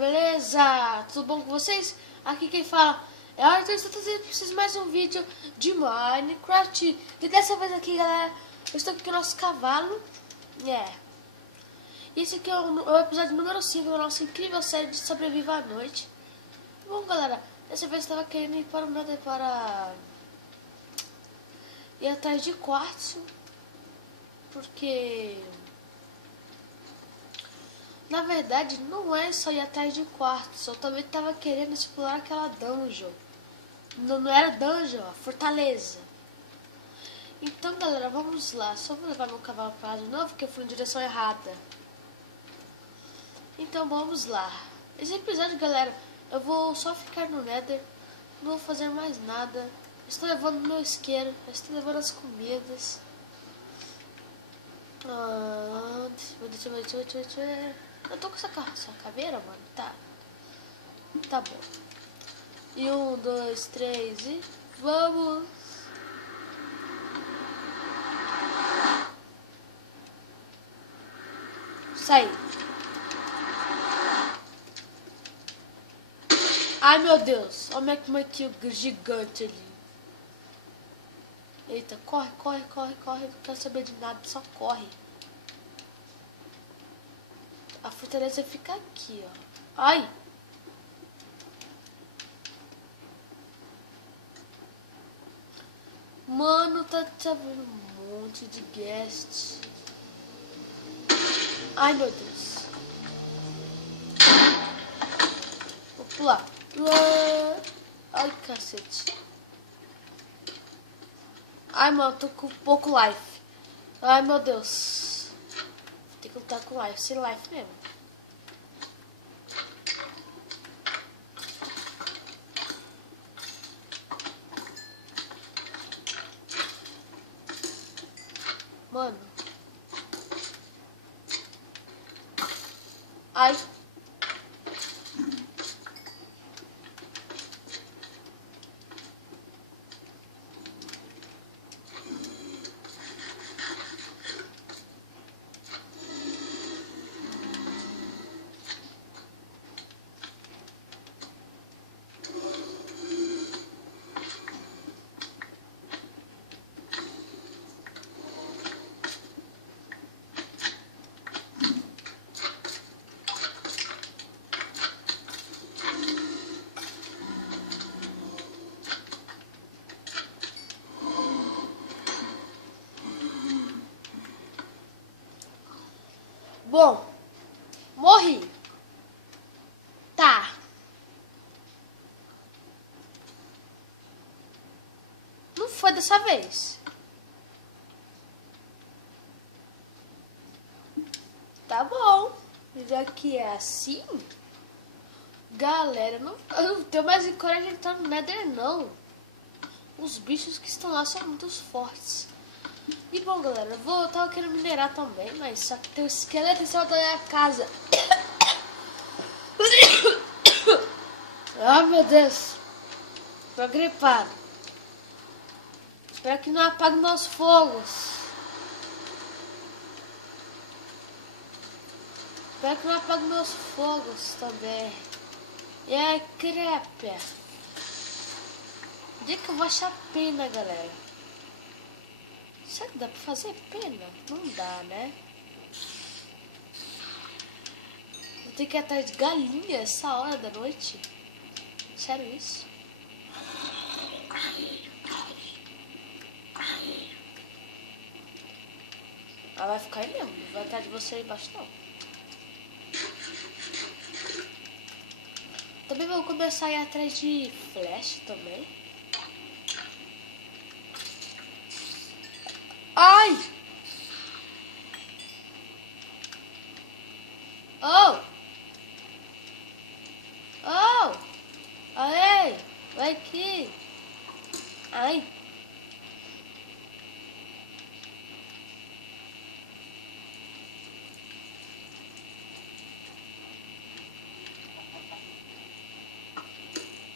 beleza? Tudo bom com vocês? Aqui quem fala é a Arthur, estou trazendo para vocês mais um vídeo de Minecraft. E dessa vez aqui, galera, eu estou aqui com o nosso cavalo. Esse aqui é o episódio número 5 da nossa incrível série de Sobreviva à Noite. Bom, galera, dessa vez eu estava querendo ir para o Nether para ir atrás de quartzo. Porque... na verdade, não é só ir atrás de quartzo. Eu também tava querendo explorar aquela dungeon. Não era dungeon, a fortaleza. Então, galera, vamos lá. Só vou levar meu cavalo para lá de novo, porque eu fui na direção errada. Então, vamos lá. Esse episódio, galera, eu vou só ficar no Nether. Não vou fazer mais nada. Estou levando meu isqueiro. Estou levando as comidas. Deixa eu ver. Eu tô com essa caveira, mano. Tá bom. E 1, 2, 3 e vamos. Sai. Ai, meu Deus. Olha como é que o gigante ali. Eita, corre. Não quero saber de nada, só corre. A fortaleza fica aqui, ó. Ai! Mano, tá vindo um monte de guest. Ai, meu Deus. Vou pular. Ai, cacete. Ai, mano, tô com pouco life. Ai, meu Deus. Tem que lutar com life, sem life mesmo. Mano. Ai. Bom, morri. Tá. Não foi dessa vez. Tá bom. Já que é assim, galera, eu não tenho mais coragem de entrar no Nether, não. Os bichos que estão lá são muito fortes. E bom, galera, eu tava querendo minerar também, mas só que tem um esqueleto em cima da minha casa. Ah, meu Deus. Tô gripado. Espero que não apague meus fogos. Espero que não apague meus fogos também. E aí, crepe. Onde é que eu vou achar pena, galera? Será que dá pra fazer pena? Não dá, né? Vou ter que ir atrás de galinha essa hora da noite. Sério isso? Ela vai ficar aí mesmo. Não vai atrás de você aí embaixo, não. Também vou começar a ir atrás de flash também. Ai! Oh! Aê! Vai aqui! Ai!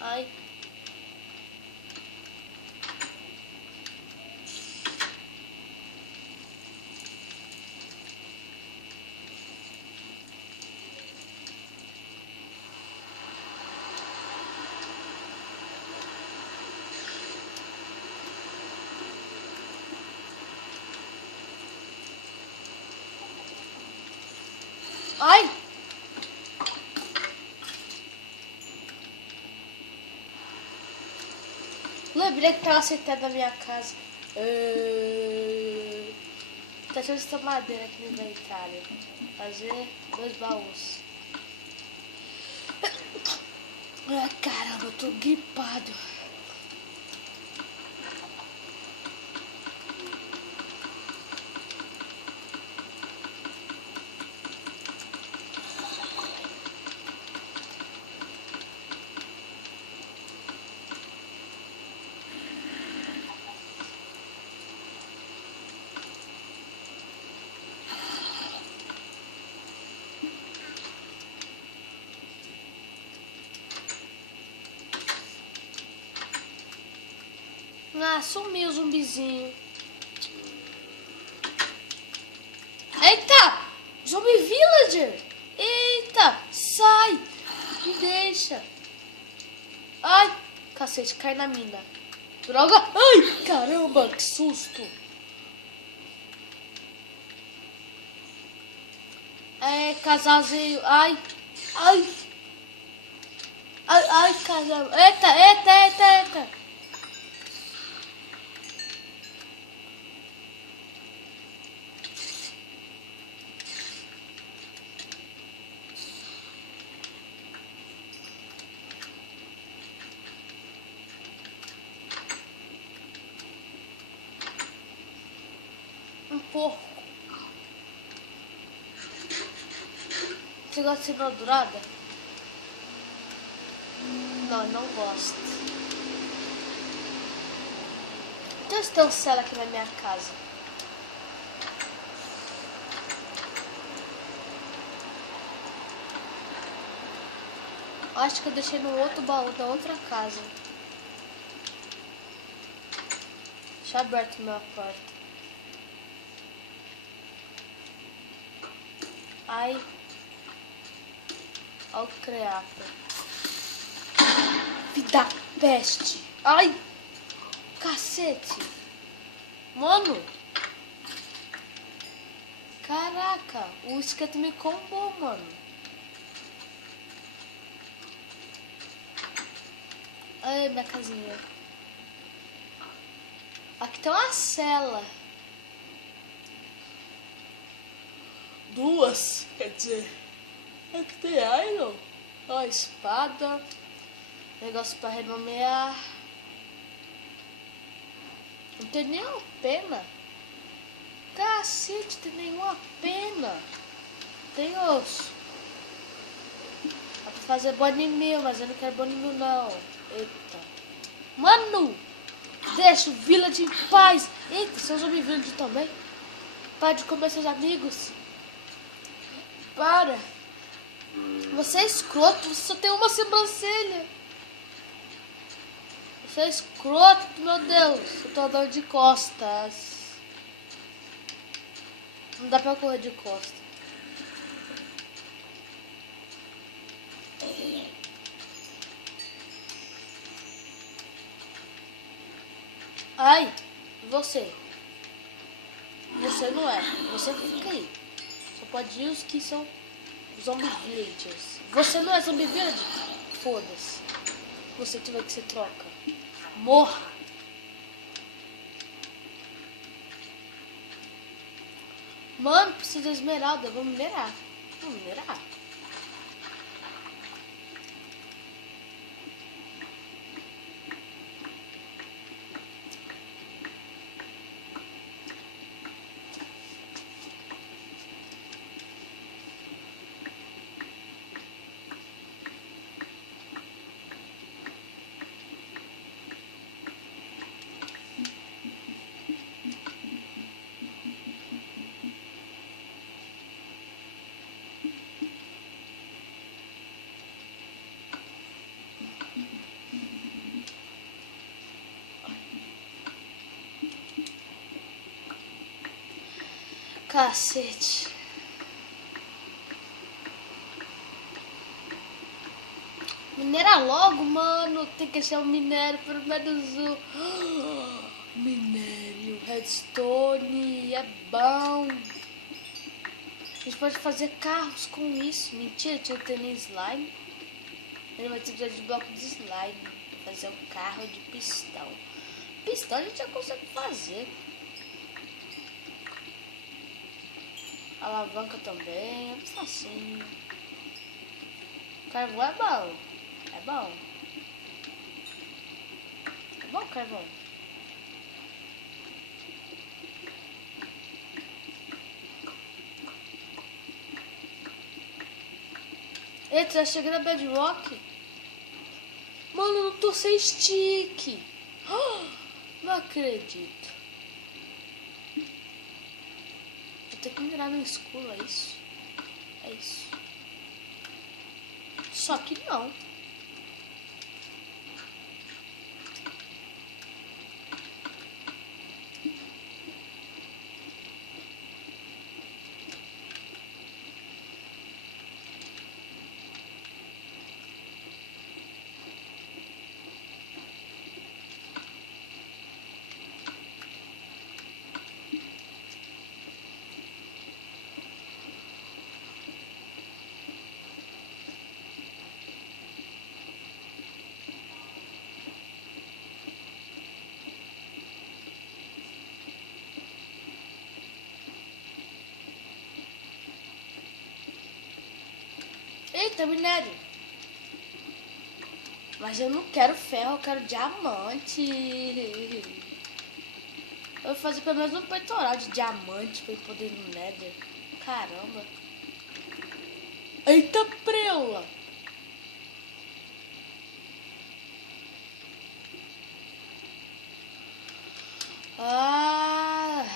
Ai! Ai! Lembrei que tava sentado na minha casa. Tá achando essa madeira aqui no inventário. Fazer 2 baús. Ai, caramba, eu tô gripado. Ah, sumiu o zumbizinho. Eita! Zombie Villager! Eita! Sai! Me deixa! Ai! Cacete, cai na mina. Droga! Ai! Caramba, que susto! É, casalzinho. Ai! Ai! Ai, ai, caramba! Eita, eita, eita, eita! Um porco. Você gosta de cenoura dourada? Não, não gosto. Então tem um céu aqui na minha casa. Acho que eu deixei no outro baú da outra casa. Deixa aberto minha porta. Ai. Olha o creapo. Vida peste. Ai. Cacete. Mano. Caraca. O esqueleto me combou, mano. Ai, minha casinha. Aqui tem uma cela. 2, quer dizer. Aqui tem iron. Ó, espada. Negócio pra renomear. Não tem nenhuma pena. Cacete, tem nenhuma pena. Tem osso. Dá pra fazer bone mil, mas eu não quero bone mil não. Eita. Mano! Deixa o Village em paz. Eita, seus zumbi Village também. Para de comer seus amigos. Para. Você é escroto, você só tem uma sobrancelha. Você é escroto, meu Deus. Eu tô andando de costas. Não dá pra correr de costas. Ai, você. Você não é. Você fica aí. Só pode ir os que são zombie villagers. Você não é zombie villager? Foda-se. Você tiver que se troca. Morra. Mano, preciso de esmeralda. Vamos minerar. Vamos minerar. Cacete. Minera logo, mano. Tem que achar um minério pelo menos o minério, redstone, é bom. A gente pode fazer carros com isso. Mentira, tinha que ter nem slime. Ele vai precisar de bloco de slime. Fazer um carro de pistão. Pistão a gente já consegue fazer. Alavanca também. É facinho. Carvão é bom. É bom. É bom carvão. Eita, já cheguei na Bedrock. Mano, eu não tô sem stick. Não acredito. Vou ter que mirar no escuro, é isso? É isso. Só que não. Eita, minério. Mas eu não quero ferro, eu quero diamante. Eu vou fazer pelo menos um peitoral de diamante pra eu poder ir no Nether. Caramba. Eita, preula. Ah.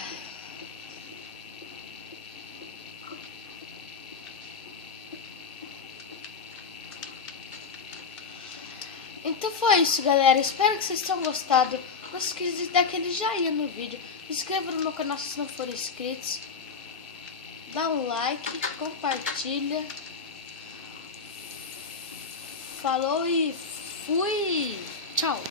Então foi isso, galera. Espero que vocês tenham gostado. Não se esqueça de dar aquele joinha no vídeo. Se inscreva no meu canal se não forem inscritos. Dá um like, compartilha. Falou e fui! Tchau!